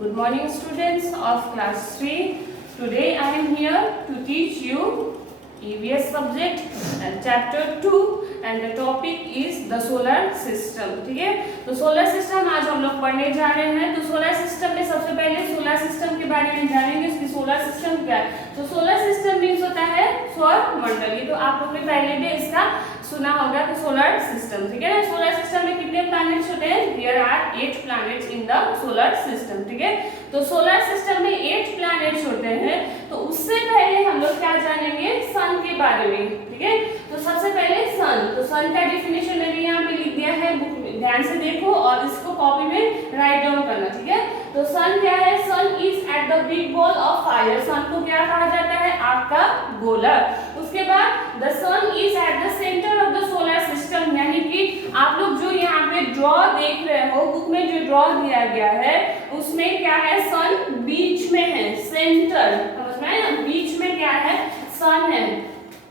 Good morning students of class 3. Today I am here to teach you EVS subject and chapter 2 and the topic is the solar system. ठीक है, तो solar system आज हम लोग पढ़ने जा रहे हैं। तो सोलर सिस्टम में सबसे पहले सोलर सिस्टम के बारे में जानेंगे, उसकी सोलर सिस्टम क्या है। तो सोलर सिस्टम मीन्स होता है सौर मंडल। ये तो आप लोग ने पहले भी इसका सुना होगा। तो सोलर सिस्टम, ठीक है ना। सोलर सिस्टम में कितने प्लैनेट्स होते हैं? There are 8 planets in the solar system, ठीक है। तो सोलर सिस्टम में 8 प्लैनेट्स होते हैं। तो उससे पहले हम लोग क्या जानेंगे? सन के बारे में, ठीक है। तो सबसे पहले सन, तो सन का डेफिनेशन मैंने यहाँ पे लिख दिया है, बुक में ध्यान से देखो और इसको कॉपी में राइट डाउन करना, ठीक है। तो सन क्या है? Sun is at the big ball of fire. Sun को क्या कहा जाता है? आग का गोला। उसके बाद the sun is at the centre of the solar system, यानी कि आप लोग जो यहाँ पे ड्रॉ देख रहे हो, बुक में जो ड्रॉ दिया गया है उसमें क्या है? सन बीच में है, सेंटर, समझ में आया? बीच में क्या है? सन है,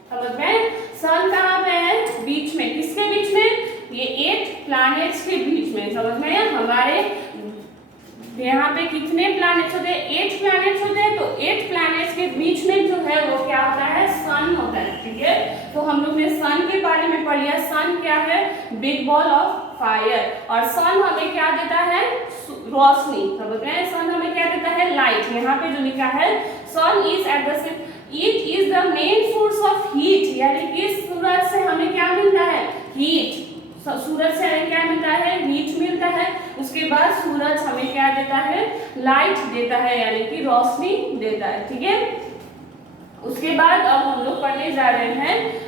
समझ में? सन कहाँ पे है? बीच में। किसके बीच में? ये 8 प्लैनेट्स के बीच में, समझ में आया? हमारे यहाँ पे कितने प्लैनेट्स होते हैं? 8 प्लैनेट्स होते हैं। तो 8 प्लैनेट्स के बीच में जो है वो क्या होता है? सन होता है, ठीक है। तो हम लोग ने सन के बारे में पढ़ लिया। सन क्या है? Big ball of fire. और सन हमें क्या देता है? रोशनी, समझ में? सन हमें क्या देता है? लाइट। यहाँ पे जो लिखा है sun is at the it is the main source of heat, यानी कि सूरज से हमें क्या मिलता है? हीट। सूरज से हमें क्या मिलता है? हीट मिलता है। उसके बाद सूरज हमें क्या देता है? लाइट देता है, यानी कि रोशनी देता है, ठीक है। उसके बाद अब हम लोग पढ़ने जा रहे हैं।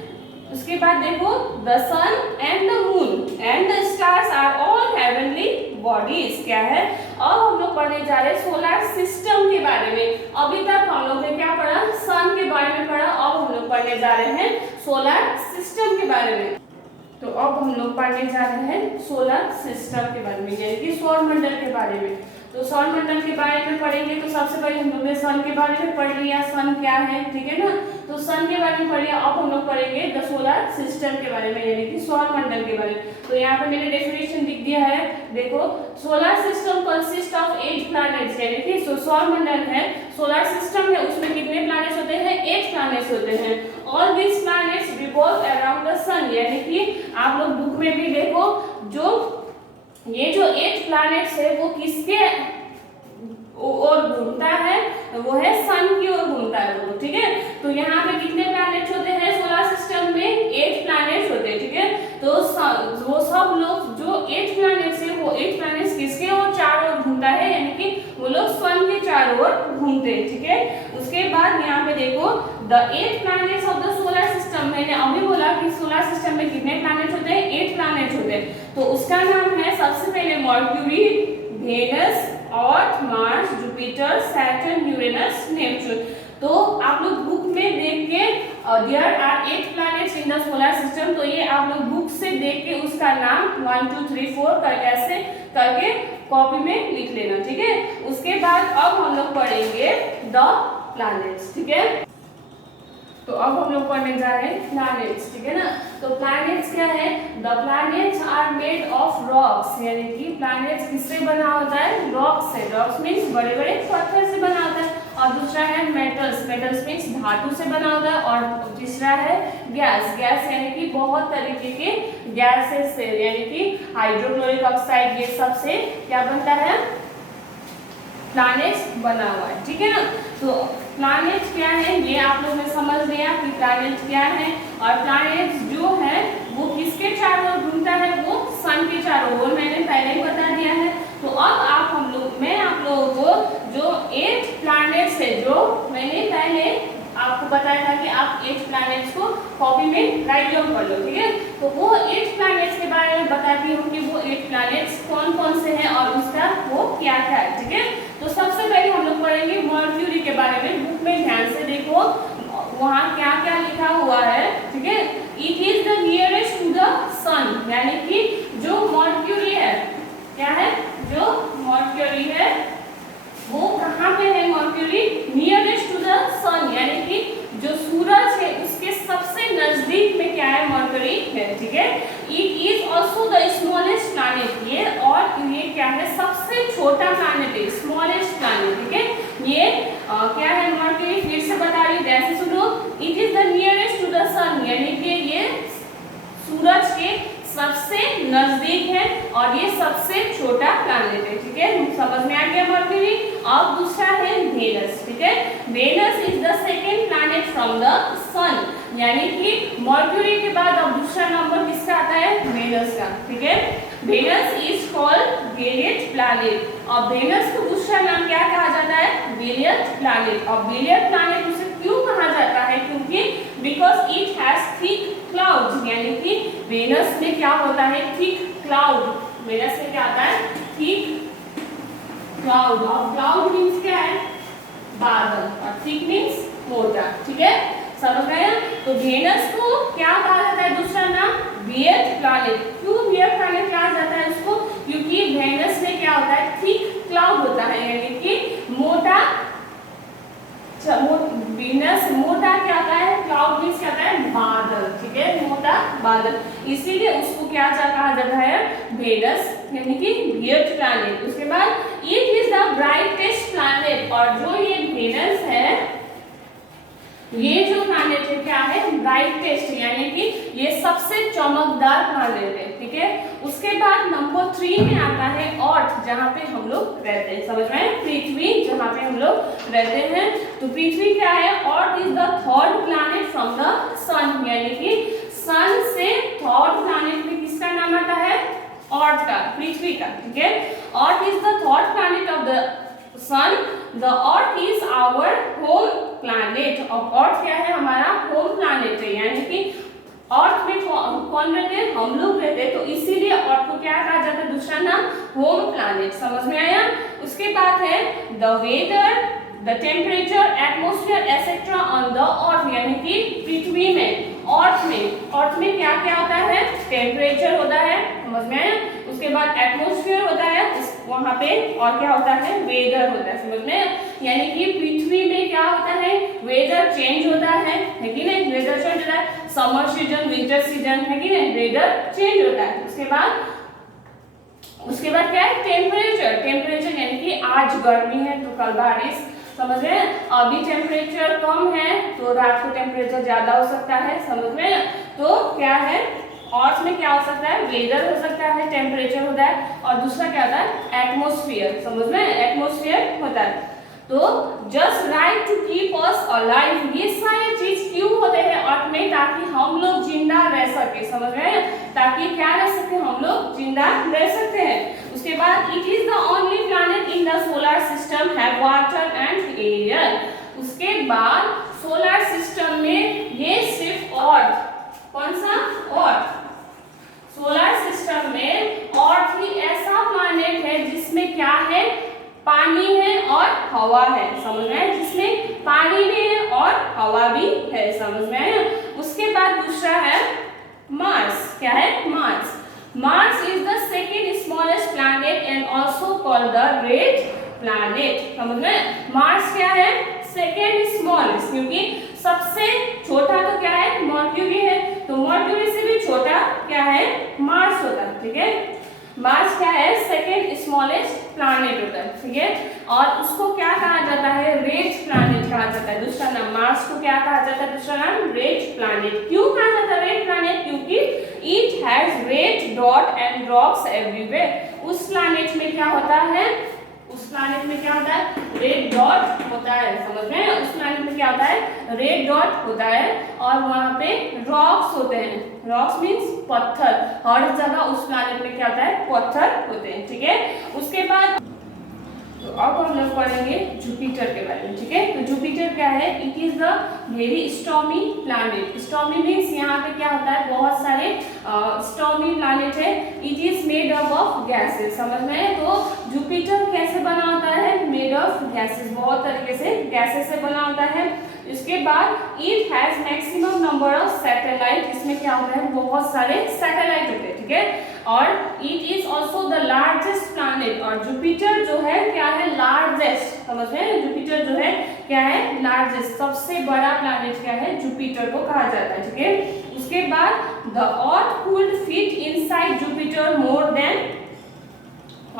उसके बाद देखो, the sun and the moon and the stars are all heavenly bodies. क्या है? अब हम लोग पढ़ने जा रहे हैं सोलर सिस्टम के बारे में। अभी तक हम लोग ने क्या पढ़ा? सन के बारे में पढ़ा। अब हम लोग पढ़ने जा रहे हैं सोलर सिस्टम के बारे में। तो अब हम लोग पढ़ने जा रहे हैं सोलर सिस्टम के बारे में, यानी कि सौर मंडल के बारे में। तो सौर मंडल के बारे में पढ़ेंगे तो सबसे पहले हम लोग ने सन के बारे में पढ़ लिया, सन क्या है, ठीक है ना। तो सन के बारे में पढ़ लिया। अब हम लोग पढ़ेंगे द सोलर सिस्टम के बारे में, यानी कि सौर मंडल के बारे में। तो यहाँ पे मैंने डेफिनेशन लिख दिया है, देखो। Solar system consist of 8 planets, यानी कि सौर मंडल है, सोलर सिस्टम है, उसमें कितने प्लैनेट्स होते हैं? 8 प्लैनेट्स होते हैं। All this planets revolve around the sun, यानी कि आप लोग बुक में भी देखो, जो ये जो 8 प्लैनेट्स है वो किसके और घूमता है? वो है सन की ओर घूमता है वो, ठीक है। तो यहाँ पे कितने प्लैनेट्स होते हैं सोलर सिस्टम में? 8 प्लैनेट्स होते हैं, ठीक है। तो वो सब लोग जो 8 प्लैनेट्स है, वो 8 प्लैनेट्स किसके ओर? चारों ओर घूमता है, यानी कि वो लोग सन के चारों ओर घूमते हैं, ठीक है। उसके बाद यहाँ पे देखो, the 8 planets of the solar system. मैंने अभी बोला कि सोलर सिस्टम में कितने प्लैनेट्स होते हैं? 8 प्लैनेट्स होते हैं। तो उसका नाम है सबसे पहले Mercury, Venus, Earth, Mars, Jupiter, Saturn, Uranus, Neptune. तो आप लोग बुक में देख के there are 8 planets in the solar system, तो ये आप लोग बुक से देख के उसका नाम 1 2 3 4 करके ऐसे करके कॉपी में लिख लेना, ठीक है। उसके बाद अब हम लोग पढ़ेंगे द प्लैनेट्स, ठीक है। तो अब हम लोग पढ़ने जा रहे हैं प्लैनेट्स, ठीक है ना। तो प्लैनेट्स क्या है? The planets are made of rocks, यानी कि प्लैनेट्स किससे बना होता है? रॉक्स से। रॉक्स मीन्स बड़े बड़े पत्थर से बना होता है। और दूसरा है मेटल्स, मेटल्स मीन्स धातु से बना होता है। और तीसरा है गैस, गैस यानी कि बहुत तरीके के गैसेस से, यानी कि हाइड्रोक्लोरिक ऑक्साइड, ये सब से क्या बनता है? प्लैनेट्स बना हुआ है, ठीक है ना। तो प्लैनेट्स क्या है ये आप लोगों ने समझ लिया कि प्लैनेट्स क्या है। और प्लैनेट्स जो है वो किसके चारों ओर घूमता है? वो सन के चारों ओर, मैंने पहले ही बता दिया है। तो अब मैं आप लोगों को जो 8 प्लैनेट्स है, जो मैंने पहले आपको बताया था कि आप 8 प्लैनेट्स को कॉपी में राइट डाउन कर लो, ठीक है। तो वो 8 प्लैनेट्स के बारे में बताती हूँ कि वो 8 प्लैनेट्स कौन कौन से हैं और उसका वो क्या क्या है, ठीक है। तो सबसे पहले हम लोग पढ़ेंगे मर्क्यूरी के बारे में। बुक में ध्यान से देखो, वहाँ क्या क्या लिखा हुआ है, ठीक है। It is the nearest to the sun, यानी कि जो मर्क्यूरी है, क्या है? जो मर्क्यूरी है वो कहाँ पे है? Mercury nearest to the sun, यानी कि जो सूरज है उसके सबसे नजदीक में क्या है? मर्क्यूरी है, ठीक है। It is also the smallest planet, ये और ये क्या है? सबसे छोटा प्लैनेट है, स्मॉलेस्ट क्या है मर्क्यूरी, फिर से बता रही हूँ, ध्यान से सुनो। It is the nearest to the sun, यानी कि ये सूरज के सबसे नजदीक है और ये सबसे छोटा प्लैनेट है, ठीक है, समझ में आ गया मर्क्यूरी। अब दूसरा है वेनस, ठीक है, Venus is the second planet from the sun, यानी कि मर्क्यूरी के बाद अब दूसरा नंबर किसका आता है, वेनस का, ठीक है। Venus is called billiard planet, और वेनस को दूसरा नाम क्या कहा जाता है, बिलियर्ड प्लैनेट। और बिलियर्ड प्लैनेट उसे क्यों कहा जाता है, क्योंकि because it has thick clouds, यानी कि वेनस में क्या होता है, थिक क्लाउड, वेनस में क्या आता है, थिक क्लाउड, और क्लाउड मीन्स क्या है, बादल, और थिक मीन्स मोटा, ठीक है, समझ गए। तो वेनस को क्या कहा जाता है दूसरा नाम, बिलियर्ड प्लैनेट। क्यों बिलियर्ड प्लैनेट कहा जाता है उसको, क्योंकि वेनस में क्या होता है, थिक क्लाउड होता है, यानी कि मोटा, वेनस मोटा क्या होता है, क्लाउड मीन्स क्या होता है, बादल, ठीक है, मोटा बादल, इसीलिए उसको क्या कहा जाता है, वेनस, यानी कि बिलियर्ड प्लैनेट। उसके बाद it is the brightest planet, और जो ये वेनस है, ये जो प्लैनेट है क्या है, ब्राइटेस्ट, यानी कि ये सबसे चमकदार प्लैनेट है, ठीक है। उसके बाद नंबर 3 में आता है अर्थ, जहाँ पे हम लोग रहते हैं, समझ में, पृथ्वी जहाँ पे हम लोग रहते हैं। तो पृथ्वी क्या है, अर्थ is the third planet from the sun, यानी कि सन से थर्ड प्लैनेट में किसका नाम आता है, अर्थ का, पृथ्वी का, ठीक है। अर्थ is the third planet of the sun, the earth is our home planet, और अर्थ क्या है, हमारा होम प्लैनेट है, यानी कि अर्थ में कौन रहते हैं, हम लोग रहते हैं, तो इसीलिए अर्थ को क्या कहा जाता है, दूसरा नाम होम प्लैनेट, समझ में आया। उसके बाद है the weather, the temperature, atmosphere etcetera on the earth, यानी कि पृथ्वी में, अर्थ में क्या क्या होता है, टेम्परेचर होता है, समझ में आया। उसके बाद एटमॉस्फेयर होता है वहां पे, और क्या होता है, वेदर होता है, समझ में, यानी कि पृथ्वी में क्या होता है, वेदर चेंज होता है कि नहीं, वेदर चेंज होता है, समर सीजन, विंटर सीजन, है कि नहीं, वेदर चेंज होता है। उसके बाद क्या है, टेम्परेचर, यानी कि आज गर्मी है तो कल बारिश, समझ रहे हैं, अभी टेम्परेचर कम है तो रात को टेम्परेचर ज्यादा हो सकता है, समझ रहे हैं। तो क्या है, अर्थ में क्या हो सकता है, वेदर हो सकता है, टेम्परेचर होता है, और दूसरा क्या होता है, एटमॉस्फेयर, समझ में, एटमॉस्फेयर होता है। तो just right to keep us alive, ये सारी चीज क्यों होते हैं अर्थ में, ताकि हम लोग जिंदा रह सके, समझ रहे हैं, ताकि क्या रह सकते, हम लोग जिंदा रह सकते हैं। उसके बाद it is the only planet in the solar system have water and air. उसके बाद सोलर सिस्टम में ये सिर्फ अर्थ, कौन सा, अर्थ, सोलर सिस्टम में अर्थ ही ऐसा प्लैनेट है जिसमें क्या है, पानी है और हवा है, समझ में आया, जिसमें पानी भी है और हवा भी है, समझ में आया। उसके बाद दूसरा है मार्स, क्या है, Mars, Mars is the second smallest planet and also called the red planet, समझ में, मार्स क्या है, सेकेंड स्मॉलेस्ट, क्योंकि सबसे छोटा तो क्या है, मर्क्यूरी है, तो मर्क्यूरी से भी छोटा क्या है, मार्स होता है, ठीक है। मार्स क्या है, सेकेंड स्मॉलेस्ट प्लैनेट होता है, ठीक है, और उसको क्या कहा जाता है, रेड प्लैनेट कहा जाता है, दूसरा नाम, मार्स को क्या कहा जाता है, दूसरा नाम, रेड प्लैनेट। क्यों कहा जाता है रेड प्लैनेट, क्योंकि it has red dot and rocks everywhere. उस प्लैनेट में क्या होता है, उस प्लैनेट में क्या होता है, रेड डॉट होता है, समझ में, उस प्लैनेट में क्या होता है, रेड डॉट होता है, और वहां पे रॉक्स होते हैं, रॉक्स मींस पत्थर, हर जगह उस प्लैनेट में क्या होता है, पत्थर होते हैं, ठीक है। उसके बाद तो अब हम लोग पढ़ेंगे जुपिटर के बारे में, ठीक है। तो जुपिटर क्या है, it is the very stormy planet, stormy means यहाँ पे क्या होता है, बहुत सारे स्टॉर्मी प्लैनेट है, it is made up of gases, समझ में। तो जुपिटर कैसे बना होता है, मेड ऑफ गैसेस, बहुत तरीके से गैसेस से बना होता है। इसके बाद it has maximum number of satellite, इसमें क्या होता है, बहुत सारे सैटेलाइट होते हैं, ठीक है, और it is also the largest planet, और जुपिटर जो है क्या है, लार्जेस्ट, समझ में, जुपिटर जो है क्या है, लार्जेस्ट, सबसे बड़ा प्लैनेट क्या है, जुपिटर को कहा जाता है, ठीक है। उसके बाद the earth could fit inside Jupiter more than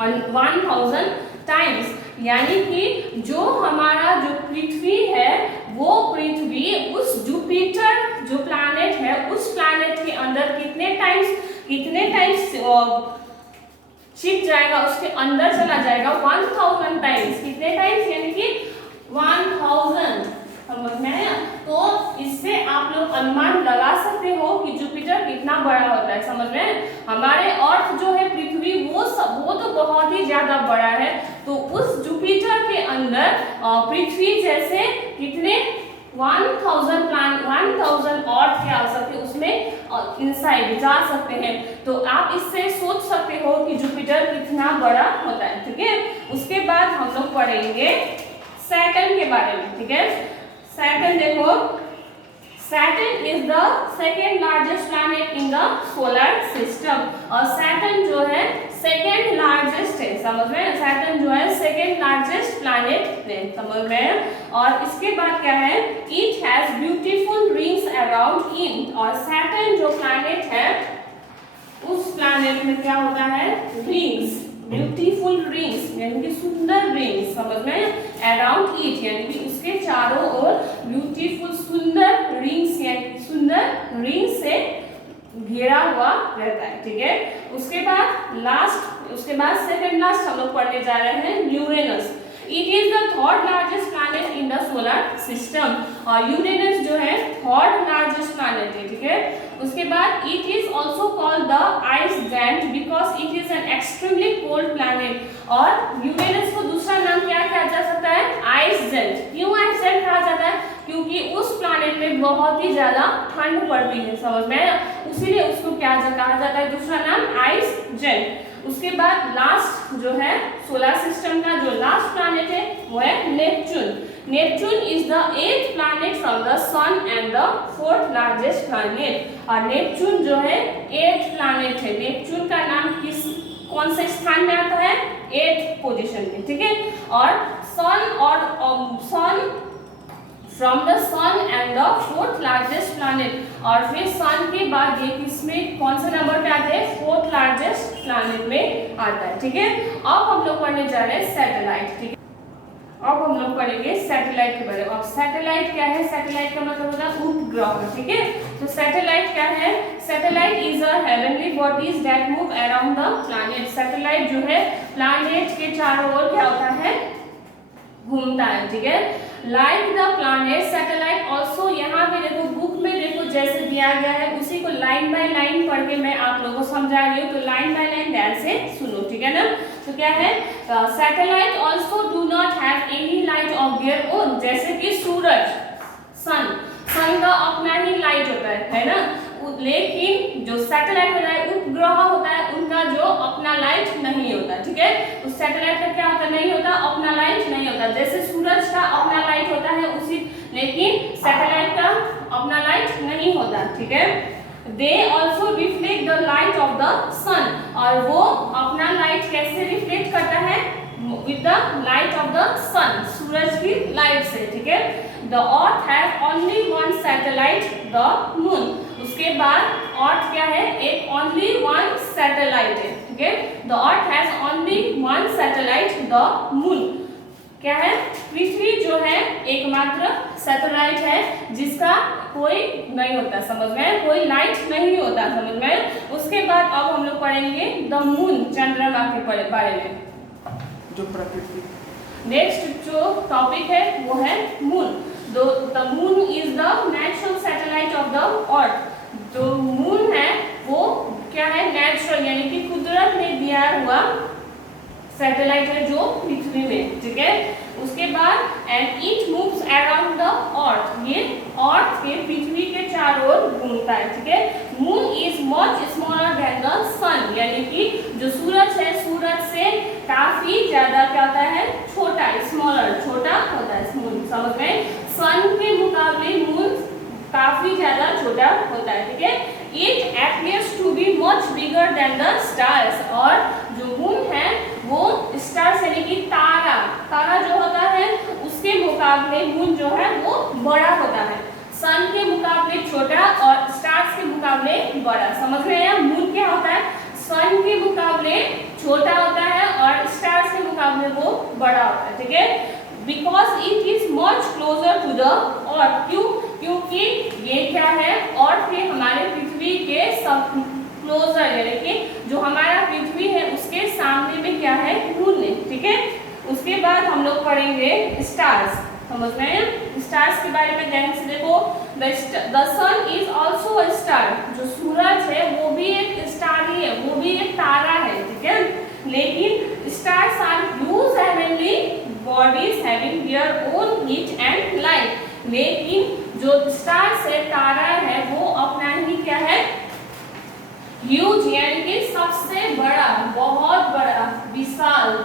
1000 times, यानी कि जो हमारा जो पृथ्वी है वो पृथ्वी उस जुपिटर जो प्लैनेट है उस प्लैनेट के अंदर कितने टाइम्स छिप जाएगा, उसके अंदर चला जाएगा 1000 टाइम्स। कितने टाइम्स? यानी कि 1000। समझ में आया? तो इससे आप लोग अनुमान लगा सकते हो कि जुपिटर कितना बड़ा होता है। समझ में? हमारे अर्थ जो है पृथ्वी वो तो बहुत ही ज्यादा बड़ा है। तो उस जुपिटर के अंदर पृथ्वी जैसे कितने 1000 अर्थ क्या हो सकते उसमें इनसाइड जा सकते हैं। तो आप इससे सोच सकते हो कि जुपिटर कितना बड़ा होता है। ठीक है, उसके बाद हम लोग पढ़ेंगे सैटर्न के बारे में। ठीक है, सैटर्न देखो, Saturn is the second largest planet in the solar system. और सैटर्न जो है सेकेंड लार्जेस्ट है। समझ में? सैटर्न जो है सेकेंड लार्जेस्ट प्लैनेट है। समझ में? और इसके बाद क्या है, it has beautiful rings around it. और सैटर्न जो प्लैनेट है उस प्लैनेट में क्या होता है, रिंग्स, ब्यूटीफुल रिंग्स यानी कि सुंदर रिंग्स। समझ में? अराउंड इट यानी कि उसके चारों ओर ब्यूटीफुल सुंदर रिंग्स यानी कि सुंदर रिंग से घेरा हुआ रहता है। ठीक है, उसके बाद सेकंड लास्ट हम लोग पढ़ने जा रहे हैं Uranus. It is the third largest planet in the solar system. और यूरेनस जो है थर्ड लार्जेस्ट प्लैनेट है। ठीक है, उसके बाद it is also called the ice giant because it is an extremely cold planet. और यूरेनस को दूसरा नाम क्या कहा जा सकता है, आइस जैंट। क्यों आइस जैंट कहा जाता है? क्योंकि उस प्लैनेट में बहुत ही ज्यादा ठंड पड़ती है। समझ में? इसीलिए उसको क्या कहा जाता है, दूसरा नाम आइस जैंट। उसके बाद लास्ट जो है सोलर सिस्टम का जो लास्ट प्लैनेट है वो है Neptune. Neptune is the 8th planet from the sun and the 4th largest planet. और नेपच्यून जो है 8th प्लैनेट है। नेपच्यून का नाम कौन से स्थान में आता है, 8th पोजीशन में। ठीक है, और sun from the sun and the 4th largest planet. और फिर सन के बाद ये किसमें कौन से नंबर पे आते हैं, 4th लार्जेस्ट प्लैनेट में आता है। ठीक है, अब हम लोग पढ़ने जा रहे हैं सैटेलाइट। ठीक है, अब हम लोग पढ़ेंगे सैटेलाइट के बारे में। अब सैटेलाइट क्या है, सैटेलाइट का मतलब होता है उपग्रह। ठीक है, तो सैटेलाइट क्या है, satellite is a heavenly bodies that move around the planet. Satellite जो है प्लैनेट के चारों ओर क्या होता है, घूमता है। ठीक है, like the planet satellite also, यहाँ पे देखो बुक में देखो जैसे दिया गया है उसी को लाइन बाय लाइन पढ़ के मैं आप लोगों को समझा रही हूँ। तो लाइन बाय लाइन ध्यान से सुनो। ठीक है ना, तो क्या है, satellite also do not have any light of their own. जैसे कि सूरज, सन का अपना ही लाइट होता है ना, लेकिन जो सैटेलाइट होता है, उपग्रह होता है, उनका जो अपना लाइट नहीं होता। ठीक है, उस सैटेलाइट का क्या होता नहीं होता, अपना लाइट नहीं होता। जैसे सूरज का अपना लाइट होता है उसी, लेकिन सैटेलाइट का अपना लाइट नहीं होता। ठीक है, they also reflect the light of the sun. और वो अपना लाइट कैसे रिफ्लेक्ट करता है, with the light of the sun, सूरज की लाइट से। ठीक है, the Earth has only one satellite, the moon. उसके बाद अर्थ क्या है, एक ओनली वन सैटेलाइट है। ठीक है, the Earth has only one satellite, the moon. क्या है, पृथ्वी जो है एकमात्र सैटेलाइट है जिसका कोई नहीं होता। समझ में, कोई लाइट नहीं होता। समझ में? उसके बाद अब हम लोग पढ़ेंगे द मून, चंद्रमा के बारे में, जो प्रकृति। नेक्स्ट जो टॉपिक है वो है moon. The moon is the natural satellite of the earth. जो मून है वो क्या है, नेचुरल यानी कि कुदरत ने दिया हुआ सैटेलाइट है जो पृथ्वी में। ठीक है, उसके बाद and it moves around the earth, ये अर्थ के पृथ्वी के चारों ओर घूमता है। ठीक है, moon is much smaller than the sun, यानी कि जो सूरज है सूरज से काफी ज्यादा क्या होता है, छोटा, स्मॉलर, छोटा होता है मून। समझ में? सन के मुकाबले मून काफी ज्यादा छोटा होता है। ठीक है, it appears to be much bigger than the stars. और जो मून है वो स्टार्स यानी कि तारा जो होता है उसके मुकाबले मून जो है वो बड़ा होता है। सन के मुकाबले छोटा और स्टार्स के मुकाबले बड़ा। समझ रहे हैं? मून क्या होता है, सन के मुकाबले छोटा होता है और स्टार्स के मुकाबले वो बड़ा होता है, ठीक है। Because it is much closer to the earth, क्यों? क्योंकि ये क्या है, अर्थ के हमारे पृथ्वी के सब क्लोजर, यानी कि जो हमारा पृथ्वी है उसके सामने में क्या है, मून है, ठीक है। उसके बाद हम लोग पढ़ेंगे स्टार्स, समझ में आया? स्टार्स के बारे में ध्यान से देखो। The sun is also a star, जो सूरज है वो भी एक स्टार ही है, वो भी एक तारा है, ठीक है। लेकिन stars are huge heavenly bodies having their own heat and light, लेकिन जो स्टार्स है, तारा है, वो अपना ही क्या है, ह्यूज यानी कि सबसे बड़ा, बहुत बड़ा, विशाल,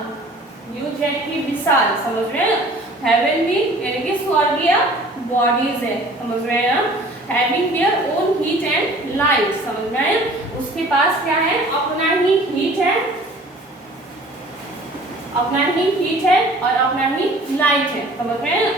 ह्यूज यानी कि विशाल, समझ रहे हैं? हेवनली यानी कि स्वर्गीय बॉडीज है, समझ रहे हैं? Having their own heat and light, समझ रहे हैं? उसके पास क्या है, अपना ही हीट है, अपना ही हीट है और अपना ही लाइट है, समझ रहे हैं?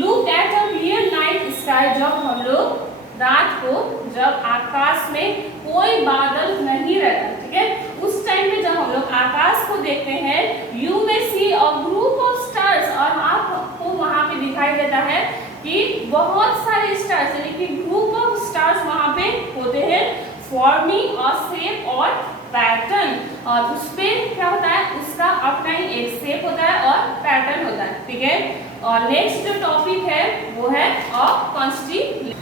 Look at a clear night sky, जब हम लोग रात को, जब आकाश में कोई बादल नहीं रहता, ठीक है, उस टाइम पे जब हम लोग आकाश को देखते हैं, you may see a group of stars, और आपको वहां पे दिखाई देता है कि बहुत सारे स्टार्स यानी कि ग्रुप ऑफ स्टार्स वहां पे होते हैं, फॉर्मिंग अ शेप और पैटर्न, और उस पे क्या होता है, उसका अपना ही एक शेप होता है और पैटर्न होता है, ठीक है। और नेक्स्ट जो टॉपिक है वो है कॉन्स्टिलेशन।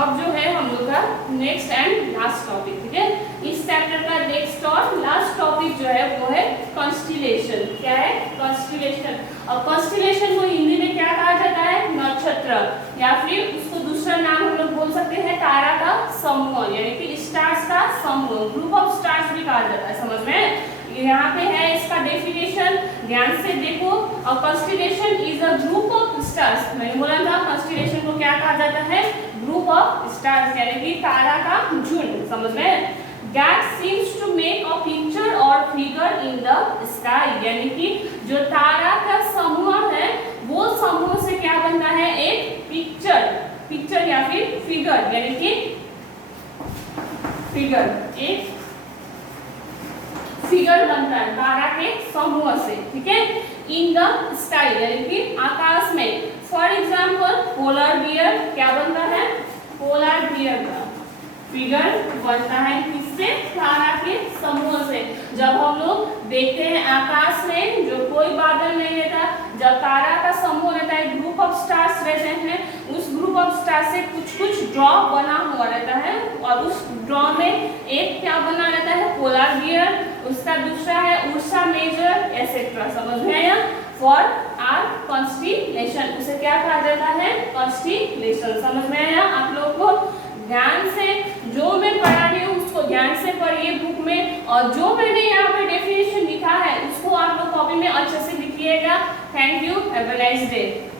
अब जो है हम लोग का नेक्स्ट एंड लास्ट टॉपिक, ठीक है। इस चैप्टर का नेक्स्ट और लास्ट टॉपिक जो है वो है कॉन्स्टिलेशन। क्या है? कॉन्स्टिलेशन। और कॉन्स्टिलेशन को हिंदी में क्या कहा जाता है? नक्षत्र, या फिर उसको दूसरा नाम हम लोग बोल सकते हैं तारा का समूह, यानी कि स्टार्स का समूह, ग्रुप ऑफ स्टार्स भी कहा जाता है, समझ में? यहाँ पे है इसका डेफिनेशन, ध्यान से देखो। Constellation is a group of stars, मैंने बोला था कॉन्स्टिलेशन को क्या कहा जाता है? ग्रुप ऑफ स्टार्स, यानी कि तारा का झुंड, समझ में? That seems to make a picture or figure in the sky, यानी कि जो तारा का समूह है वो समूह से क्या बनता है? एक पिक्चर, पिक्चर या फिर फिगर, यानी कि फिगर, एक फिगर बनता है तारा के समूह से, ठीक है। इन द स्काई यानी कि आकाश में। फॉर एग्जाम्पल पोलर बियर क्या बनता है? पोलर बियर का फिगर बनता है किससे? तारा के समूह से। जब हम लोग देखते हैं आकाश में जो कोई बादल नहीं रहता, जब तारा का समूह रहता है, ग्रुप ऑफ स्टार्स रहते हैं, उस ग्रुप ऑफ स्टार से कुछ कुछ ड्रॉ बना हुआ रहता है, और उस ड्रॉ में एक क्या बना रहता है? पोलर बियर, उसका दूसरा है उर्सा मेजर एसेट्रा, समझ में आया? फॉर आर कॉन्स्टिलेशन, उसे क्या कहा जाता है? कॉन्स्टिलेशन, समझ में आया आप लोगों को? ध्यान से जो मैं पढ़ा रही हूँ उसको ध्यान से पढ़िए बुक में, और जो मैंने यहाँ पे डेफिनेशन लिखा है उसको आप लोग कॉपी में अच्छे से लिखिएगा। Thank you, have a nice day.